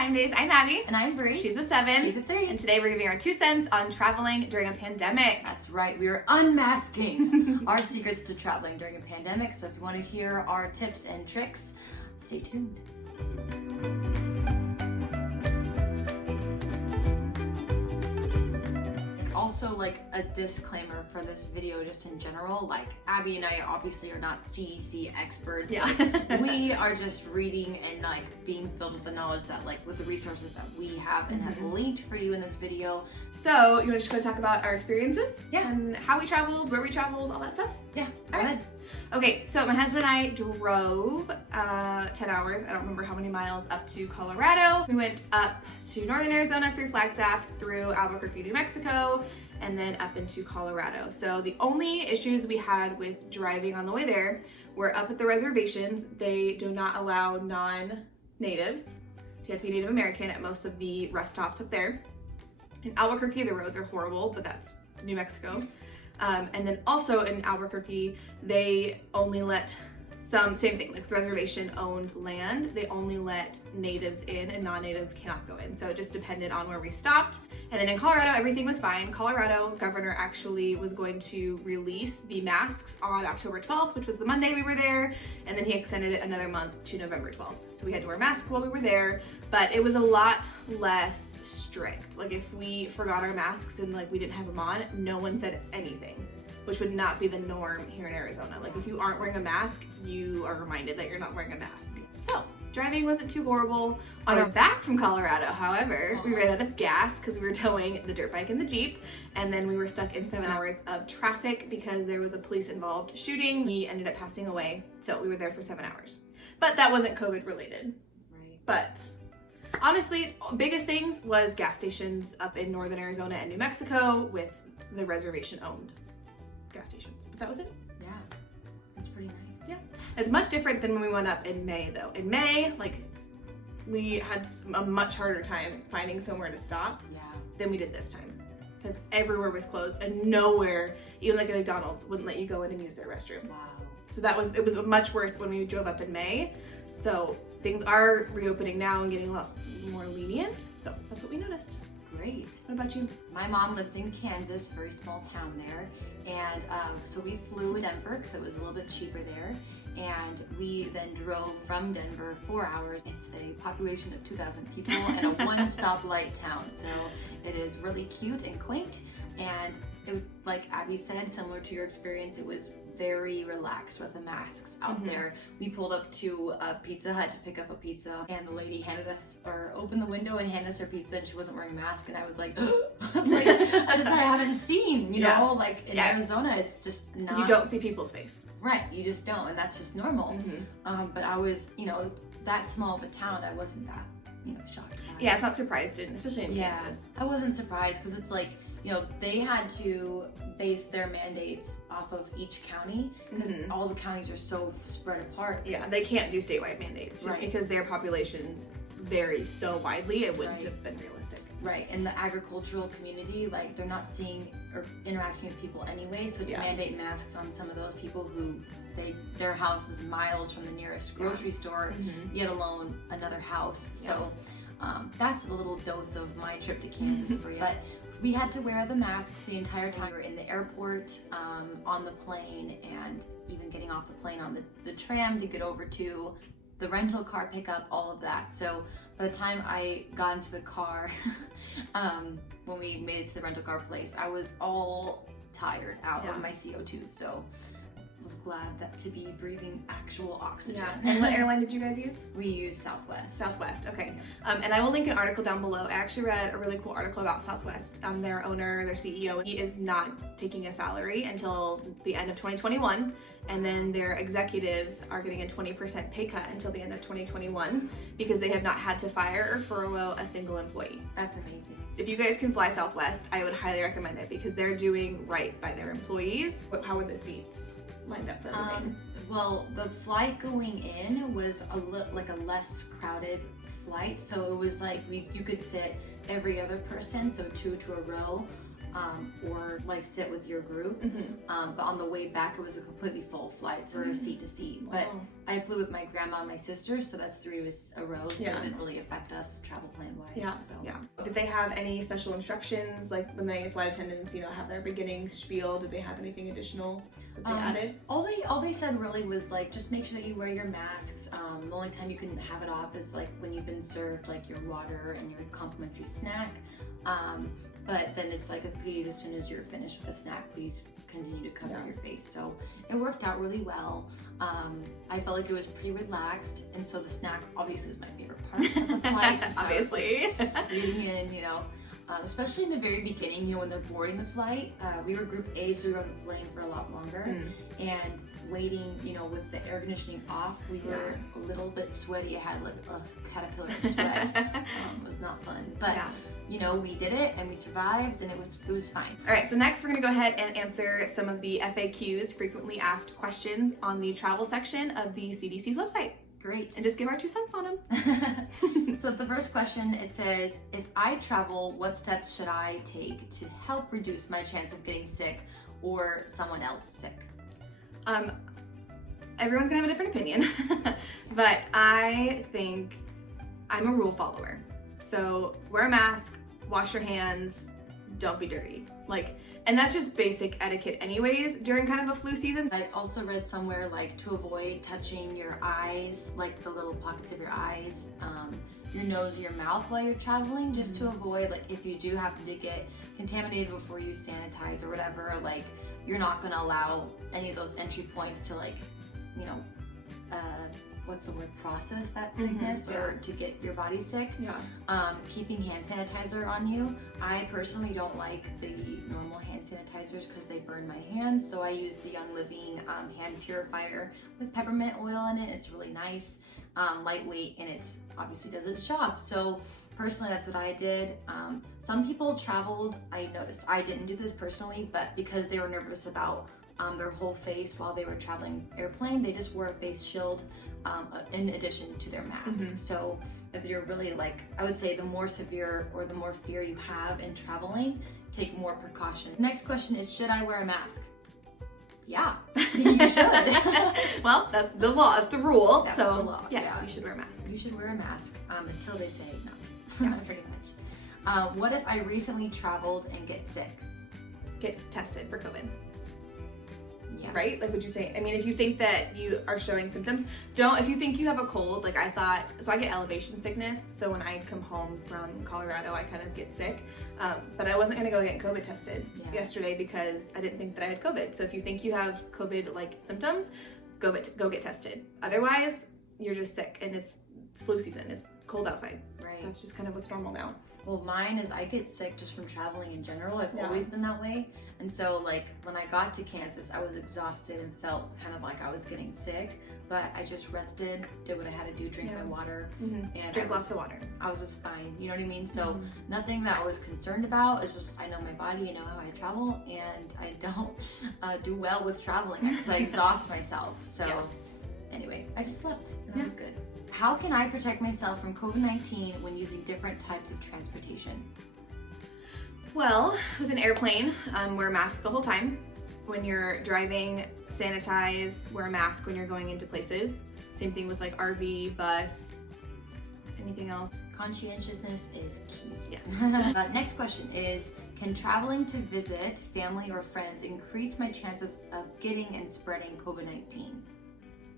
Time Days. I'm Abby. And I'm Bree. She's a 7. She's a 3. And today we're giving our 2 cents on traveling during a pandemic. That's right. We are unmasking our secrets to traveling during a pandemic. So if you want to hear our tips and tricks, stay tuned. Also, like a disclaimer for this video, just in general, like Abby and I obviously are not CDC experts. Yeah. We are just reading and like being filled with the knowledge that like with the resources that we have and have linked for you in this video. So you want to just go talk about our experiences? Yeah. And how we traveled, where we traveled, all that stuff? Yeah. All right. Okay, so my husband and I drove 10 hours, I don't remember how many miles, up to Colorado. We went up to northern Arizona through Flagstaff, through Albuquerque, New Mexico, and then up into Colorado. So the only issues we had with driving on the way there were up at the reservations. They do not allow non-natives, so you have to be Native American at most of the rest stops up there. In Albuquerque, the roads are horrible, but that's New Mexico. And then also in Albuquerque, they only let same thing, like reservation owned land, they only let natives in and non-natives cannot go in. So it just depended on where we stopped. And then in Colorado, everything was fine. Colorado governor actually was going to release the masks on October 12th, which was the Monday we were there. And then he extended it another month to November 12th. So we had to wear masks while we were there, but it was a lot less strict. Like if we forgot our masks and like we didn't have them on, no one said anything, which would not be the norm here in Arizona. Like if you aren't wearing a mask, you are reminded that you're not wearing a mask. So driving wasn't too horrible. On our back from Colorado, however, we ran out of gas because we were towing the dirt bike and the Jeep, and then we were stuck in 7 hours of traffic because there was a police involved shooting. He ended up passing away, so we were there for 7 hours. But that wasn't COVID related. Right. But honestly, biggest things was gas stations up in northern Arizona and New Mexico with the reservation owned gas stations. But that was it. Yeah. That's pretty nice. Yeah. It's much different than when we went up in May though. In May, like we had a much harder time finding somewhere to stop than we did this time. Because everywhere was closed and nowhere, even like a McDonald's, wouldn't let you go in and use their restroom. Wow. So it was much worse when we drove up in May. So things are reopening now and getting a lot more lenient. So that's what we noticed. Great. What about you? My mom lives in Kansas, very small town there. And so we flew to Denver because it was a little bit cheaper there. And we then drove from Denver 4 hours. It's a population of 2,000 people and a one-stop light town. So it is really cute and quaint. And it, like Abby said, similar to your experience, it was very relaxed with the masks out there. We pulled up to a Pizza Hut to pick up a pizza, and the lady opened the window and handed us her pizza, and she wasn't wearing a mask, and I was like, like this I haven't seen, you know, like in Arizona, it's just not. You don't see people's face. Right, you just don't, and that's just normal. But I was, you know, that small of a town, I wasn't that, you know, shocked about Yeah, it's not surprised, especially in Kansas. I wasn't surprised because it's like, you know, they had to base their mandates off of each county because all the counties are so spread apart. Yeah, they can't do statewide mandates just because their populations vary so widely. It wouldn't have been realistic. Right, and the agricultural community, like they're not seeing or interacting with people anyway, so to mandate masks on some of those people who their house is miles from the nearest grocery store, yet alone another house. So that's a little dose of my trip to Kansas for you. But we had to wear the masks the entire time. We were in the airport, on the plane, and even getting off the plane on the tram to get over to the rental car pickup, all of that. So by the time I got into the car, when we made it to the rental car place, I was all tired out of my CO2. So I was glad to be breathing actual oxygen. Yeah. And what airline did you guys use? We used Southwest. Southwest, okay. And I will link an article down below. I actually read a really cool article about Southwest. Their owner, their CEO, he is not taking a salary until the end of 2021. And then their executives are getting a 20% pay cut until the end of 2021 because they have not had to fire or furlough a single employee. That's amazing. If you guys can fly Southwest, I would highly recommend it because they're doing right by their employees. How were the seats lined up for everything? Well, the flight going in was like a less crowded flight, so it was like you could sit every other person, so 2 to a row, or like sit with your group. But on the way back, it was a completely full flight, sort of seat to seat. But I flew with my grandma and my sister, so that's 3 days a row, so it didn't really affect us travel plan wise. Did they have any special instructions, like when the flight attendants, have their beginning spiel? Did they have anything additional that they added? All they said really was like, just make sure that you wear your masks. The only time you can have it off is like when you've been served like your water and your complimentary snack. But then it's like, please, as soon as you're finished with the snack, please continue to cover your face. So it worked out really well. I felt like it was pretty relaxed, and so the snack obviously was my favorite part of the flight. Obviously. Reading in, especially in the very beginning, when they're boarding the flight. We were Group A, so we were on the plane for a lot longer. And waiting, with the air conditioning off, we were a little bit sweaty. I had like a caterpillar sweat. It was not fun, but we did it and we survived, and it was fine. All right, so next we're gonna go ahead and answer some of the FAQs, frequently asked questions, on the travel section of the CDC's website. Great. And just give our 2 cents on them. So the first question, it says, if I travel, what steps should I take to help reduce my chance of getting sick or someone else sick? Everyone's gonna have a different opinion, but I think I'm a rule follower. So wear a mask, wash your hands, don't be dirty. And that's just basic etiquette anyways during kind of a flu season. I also read somewhere like to avoid touching your eyes, like the little pockets of your eyes, your nose or your mouth while you're traveling, just to avoid, like, if you do happen to get contaminated before you sanitize or whatever, like, you're not going to allow any of those entry points to, like, what's the word, process that sickness or to get your body sick. Keeping hand sanitizer on you. I personally don't like the normal hand sanitizers because they burn my hands, so I use the Young Living hand purifier with peppermint oil in it. It's really nice, lightweight, and it's obviously does its job. So personally, that's what I did. Some people traveled, I noticed, I didn't do this personally, but because they were nervous about their whole face while they were traveling airplane, they just wore a face shield in addition to their mask. So if you're really, like, I would say the more severe or the more fear you have in traveling, take more precautions. Next question is, should I wear a mask? Yeah, you should. Well, that's the law, that's the rule. That's so the law. Yes, you should wear a mask. You should wear a mask until they say no. Pretty much. What if I recently traveled and get sick? Get tested for COVID. Yeah. Right? Like, would you say, I mean, if you think that you are showing symptoms, if you think you have a cold, like I thought, so I get elevation sickness, so when I come home from Colorado, I kind of get sick, but I wasn't gonna go get COVID tested yesterday because I didn't think that I had COVID. So if you think you have COVID-like symptoms, go get tested. Otherwise, you're just sick, and it's flu season, it's cold outside. Right. That's just kind of what's normal now. Well, mine is I get sick just from traveling in general. I've always been that way. And so, like, when I got to Kansas, I was exhausted and felt kind of like I was getting sick, but I just rested, did what I had to do, drink my water, and drink lots of water. I was just fine, you know what I mean? So nothing that I was concerned about. It's just, I know my body, I know how I travel, and I don't do well with traveling because I exhaust myself. So anyway, I just slept, and that was good. How can I protect myself from COVID-19 when using different types of transportation? Well, with an airplane, wear a mask the whole time. When you're driving, sanitize, wear a mask when you're going into places. Same thing with like RV, bus, anything else. Conscientiousness is key. Yeah. Next question is, can traveling to visit family or friends increase my chances of getting and spreading COVID-19?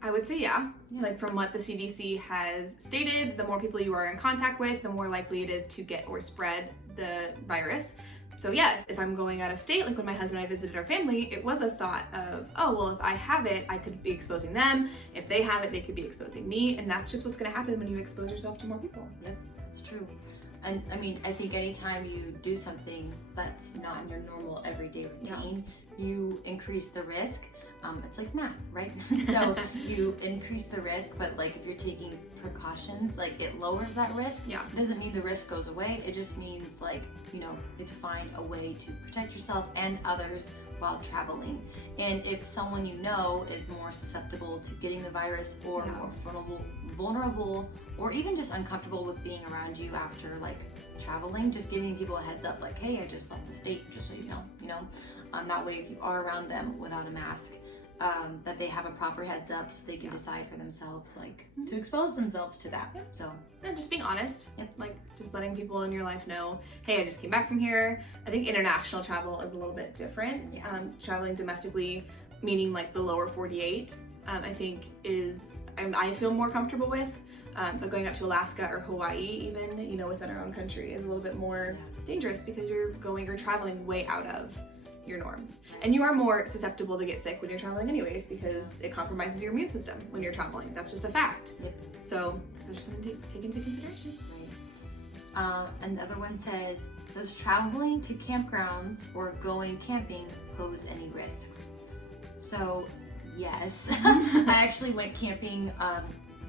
I would say yeah. Like, from what the CDC has stated, the more people you are in contact with, the more likely it is to get or spread the virus. So yes, if I'm going out of state, like when my husband and I visited our family, it was a thought of, oh, well, if I have it, I could be exposing them. If they have it, they could be exposing me. And that's just what's gonna happen when you expose yourself to more people. Yep, that's true. And I mean, I think anytime you do something that's not in your normal everyday routine, you increase the risk. It's like math, right? So you increase the risk, but like if you're taking precautions, like it lowers that risk. Yeah. It doesn't mean the risk goes away. It just means, like, you know, it's find a way to protect yourself and others while traveling. And if someone you know is more susceptible to getting the virus or more vulnerable or even just uncomfortable with being around you after like traveling, just giving people a heads up like, hey, I just left the state, just so you know. That way if you are around them without a mask, that they have a proper heads up so they can decide for themselves, like to expose themselves to that. So and just being honest, like just letting people in your life know, hey, I just came back from here. I think international travel is a little bit different. Traveling domestically, meaning like the lower 48, I think I feel more comfortable with. But going up to Alaska or Hawaii, even, within our own country, is a little bit more dangerous because you're traveling way out of your norms. And you are more susceptible to get sick when you're traveling anyways because it compromises your immune system when you're traveling. That's just a fact. So there's something to take into consideration. And the other one says, does traveling to campgrounds or going camping pose any risks? So yes, I actually went camping a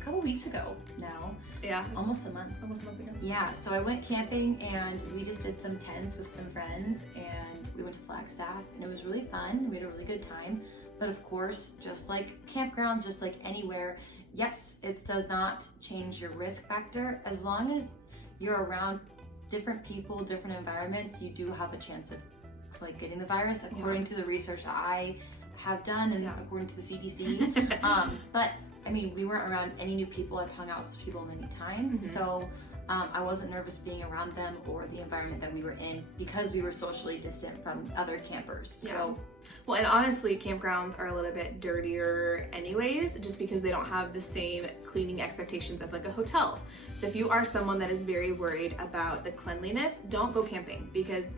couple weeks ago now. Yeah. Almost a month ago. Yeah, so I went camping and we just did some tents with some friends and we went to Flagstaff and it was really fun. We had a really good time. But of course, just like campgrounds, just like anywhere, yes, it does not change your risk factor. As long as you're around different people, different environments, you do have a chance of like getting the virus according to the research that I have done and according to the CDC. But I mean, we weren't around any new people. I've hung out with people many times. So I wasn't nervous being around them or the environment that we were in because we were socially distant from other campers. So, well, and honestly, campgrounds are a little bit dirtier anyways, just because they don't have the same cleaning expectations as like a hotel. So if you are someone that is very worried about the cleanliness, don't go camping because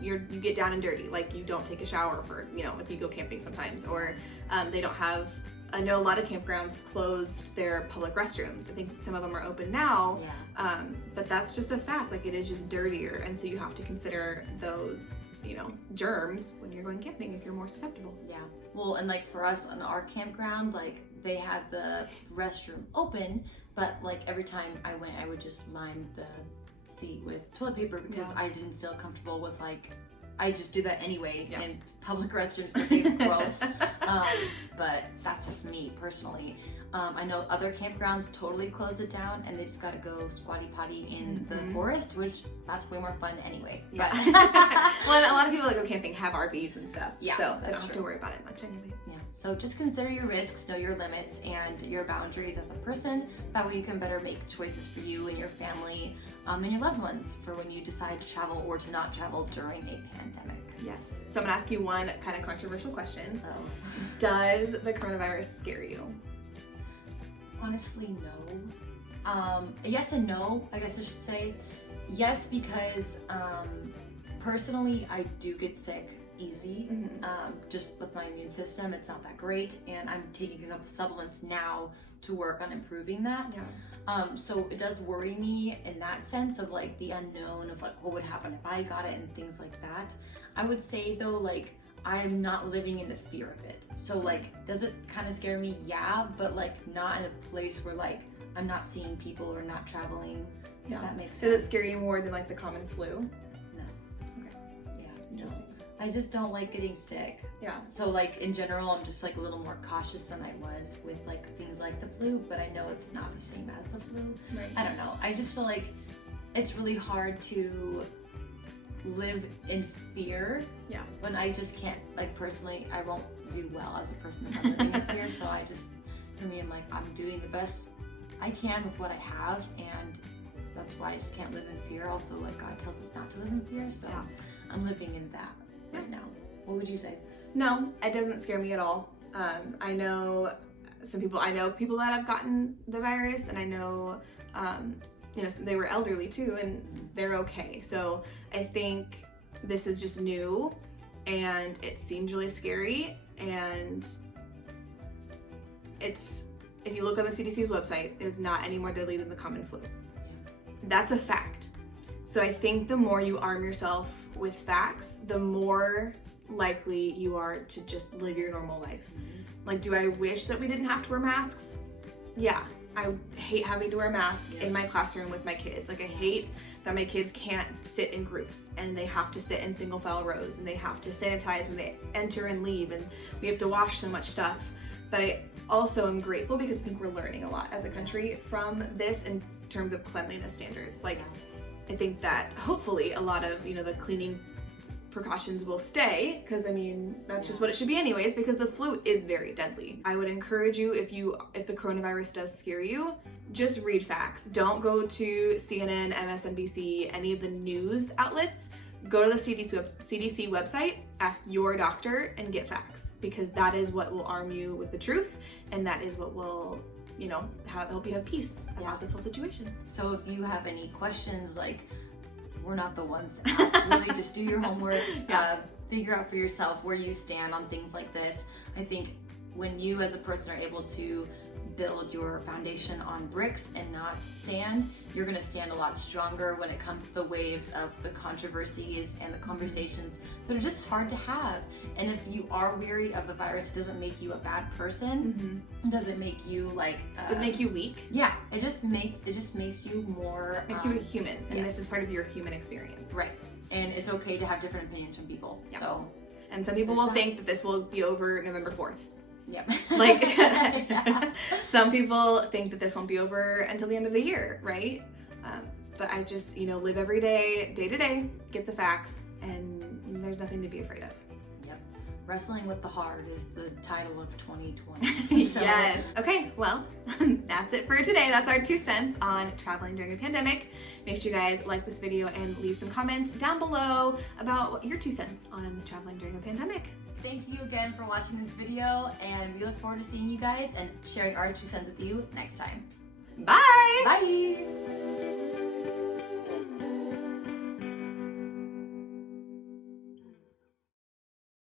you get down and dirty. Like you don't take a shower for, if you go camping sometimes, or they don't have, I know a lot of campgrounds closed their public restrooms. I think some of them are open now, but that's just a fact. Like it is just dirtier, and so you have to consider those, germs when you're going camping if you're more susceptible. Yeah. Well, and like for us on our campground, like they had the restroom open, but like every time I went, I would just line the seat with toilet paper because I didn't feel comfortable with like. I just do that anyway in public restrooms because it's gross. But that's just me personally. I know other campgrounds totally closed it down and they just got to go squatty potty in the forest, which that's way more fun anyway. Yeah. Well, and a lot of people that go camping have RVs and stuff. Yeah, so they don't have to worry about it much anyways. Yeah. So just consider your risks, know your limits and your boundaries as a person. That way you can better make choices for you and your family and your loved ones for when you decide to travel or to not travel during a pandemic. Yes. So I'm gonna ask you one kind of controversial question. Does the coronavirus scare you? Honestly, no. Yes and no, I guess I should say. Yes, because personally, I do get sick easy. Just with my immune system, it's not that great, and I'm taking supplements now to work on improving that. So it does worry me in that sense of like the unknown of like what would happen if I got it and things like that. I would say though, like I'm not living in the fear of it. So like, does it kind of scare me? Yeah, but like not in a place where like I'm not seeing people or not traveling. If that makes sense. Does it scare you more than like the common flu? No. Okay. Yeah. No. I just don't like getting sick. Yeah. So like in general, I'm just like a little more cautious than I was with like things like the flu, but I know it's not the same as the flu. Right. I don't know. I just feel like it's really hard to live in fear. Yeah. When I just can't, like personally, I won't do well as a person if I'm living in fear. So I just, for me, I'm like, I'm doing the best I can with what I have, and that's why I just can't live in fear. Also, like God tells us not to live in fear, so I'm living in that right now. What would you say? No, it doesn't scare me at all. I know people that have gotten the virus, and I know, they were elderly too, and they're okay. So I think this is just new, and it seems really scary, and if you look on the CDC's website, it is not any more deadly than the common flu. That's a fact. So I think the more you arm yourself with facts, the more likely you are to just live your normal life. Like, do I wish that we didn't have to wear masks? Yeah. I hate having to wear masks in my classroom with my kids. Like I hate that my kids can't sit in groups and they have to sit in single file rows and they have to sanitize when they enter and leave and we have to wash so much stuff. But I also am grateful because I think we're learning a lot as a country from this in terms of cleanliness standards. Like I think that hopefully a lot of, the cleaning precautions will stay, because I mean that's just what it should be anyways, because the flu is very deadly. I would encourage you, if the coronavirus does scare you, just read facts. Don't go to CNN, MSNBC, any of the news outlets. Go to the CDC website, ask your doctor, and get facts, because that is what will arm you with the truth, and that is what will help you have peace about this whole situation. So if you have any questions, like, we're not the ones to ask. Really, just do your homework. Figure out for yourself where you stand on things like this. I think when you as a person are able to build your foundation on bricks and not sand, you're going to stand a lot stronger when it comes to the waves of the controversies and the conversations that are just hard to have. And if you are weary of the virus, it doesn't make you a bad person. It doesn't make you does it make you weak? Yeah, it just makes you more makes you a human, and this is part of your human experience. Right. And it's okay to have different opinions from people. Yeah. So, and some people will think that this will be over November 4th. Yep. Some people think that this won't be over until the end of the year, right? But I just, live every day, day to day, get the facts, and there's nothing to be afraid of. Yep. Wrestling with the Hard is the title of 2020. Yes. Okay, well, that's it for today. That's our 2 cents on traveling during a pandemic. Make sure you guys like this video and leave some comments down below about what your 2 cents on traveling during a pandemic. Thank you again for watching this video, and we look forward to seeing you guys and sharing our 2 cents with you next time. Bye! Bye!